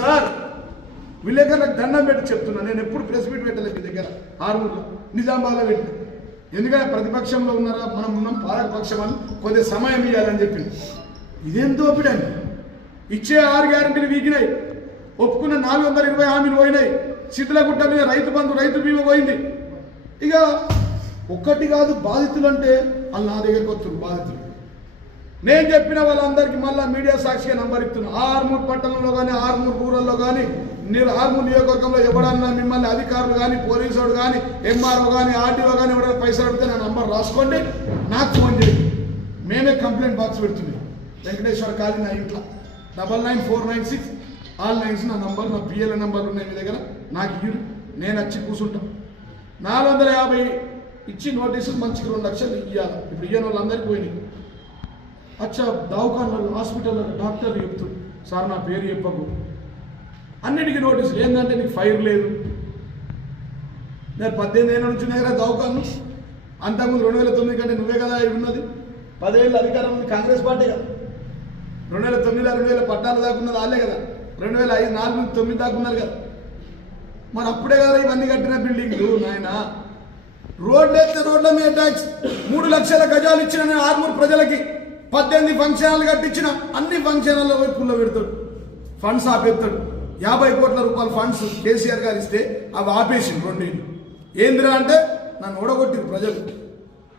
Sir విలేకరులకు దండం పెట్టి చెప్తున్నా. నేను ఎప్పుడు ప్రెస్ మీట్ పెట్టలేదు మీ దగ్గర ఆర్మూర్లో నిజామాబాద్లో పెట్టి. ఎందుకంటే ప్రతిపక్షంలో ఉన్నారా, మనం ఉన్నాం పాలక పక్షం అని కొద్ది సమయం ఇవ్వాలని చెప్పింది. ఇదేం దోపిడండి. ఇచ్చే 6 గ్యారెంటీలు వీగినాయి, ఒప్పుకున్న 420 హామీలు పోయినాయి, శిథిలగుట్ట మీద రైతు బంధు రైతు బీమా పోయింది. ఇక ఒక్కటి కాదు బాధితులు అంటే వాళ్ళు నా దగ్గరికి వస్తున్నారు బాధితులు. నేను చెప్పిన వాళ్ళందరికీ మళ్ళీ మీడియా సాక్షిగా నంబర్ ఇస్తున్నా. ఆర్మూర్ పట్టణంలో కానీ ఆర్మూర్ రూరల్లో కానీ ఆర్మూర్ నియోజకవర్గంలో ఎవడన్నా మిమ్మల్ని అధికారులు కానీ పోలీసు వాడు కానీ ఎంఆర్ఓ కానీ ఆర్టీఓ కానీ ఎవరైనా పైసలు అడిగితే నా నంబర్ రాసుకోండి, నాకు ఫోన్ చేయండి. మేమే కంప్లైంట్ బాక్స్ పెడుతున్నాం. వెంకటేశ్వర కాలనీ నా ఇంట్లో 99496 ఆల్ 9 నా నంబర్, నా పిఎల్ నంబర్లు ఉన్నాయి మీ దగ్గర. నాకు ఇయ్యరు, నేను వచ్చి కూర్చుంటాం. 450 ఇచ్చి నోటీసులు మంచిగా 2 లక్షలు ఇవ్వాలి. ఇప్పుడు ఇయ్యని వాళ్ళందరికీ పోయినాయి. అచ్చా దవాఖానలో హాస్పిటల్లో డాక్టర్లు చెప్తారు, సార్ నా పేరు చెప్పకు, అన్నిటికీ నోటీసులు. ఏంటంటే నీకు ఫైర్ లేదు. నేను 18 ఏళ్ళ నుంచి ఉన్నాయి కదా దవాఖాను. అంతకుముందు 2009 కంటే నువ్వే కదా ఉన్నది. 10 ఏళ్ళు అధికారం ఉంది కాంగ్రెస్ పార్టీ కదా. 2009 2014 దాకా ఉన్నది వాళ్ళే కదా. 2005 4 నుంచి 9 దాకా ఉన్నారు కదా. మరి అప్పుడే కదా ఇవన్నీ కట్టిన బిల్డింగ్లు. నాయన రోడ్లు వేస్తే రోడ్ల మీద ట్యాక్స్. 3 లక్షల గజాలు ఇచ్చిన నేను ఆర్మూర్ ప్రజలకి. 18 ఫంక్షన్ హాల్ కట్టించిన అన్ని ఫంక్షన్ హాల్లో పోయి పుల్ల పెడతాడు, ఫండ్స్ ఆపేస్తాడు. 50 కోట్ల రూపాయల ఫండ్స్ కేసీఆర్ గారు ఇస్తే అవి ఆపేసింది 2 ఏళ్ళు. ఏందిరా అంటే నన్ను ఓడగొట్టిరు ప్రజలు,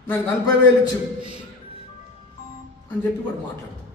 నాకు 40,000 ఇచ్చింది అని చెప్పి వాడు మాట్లాడతాడు.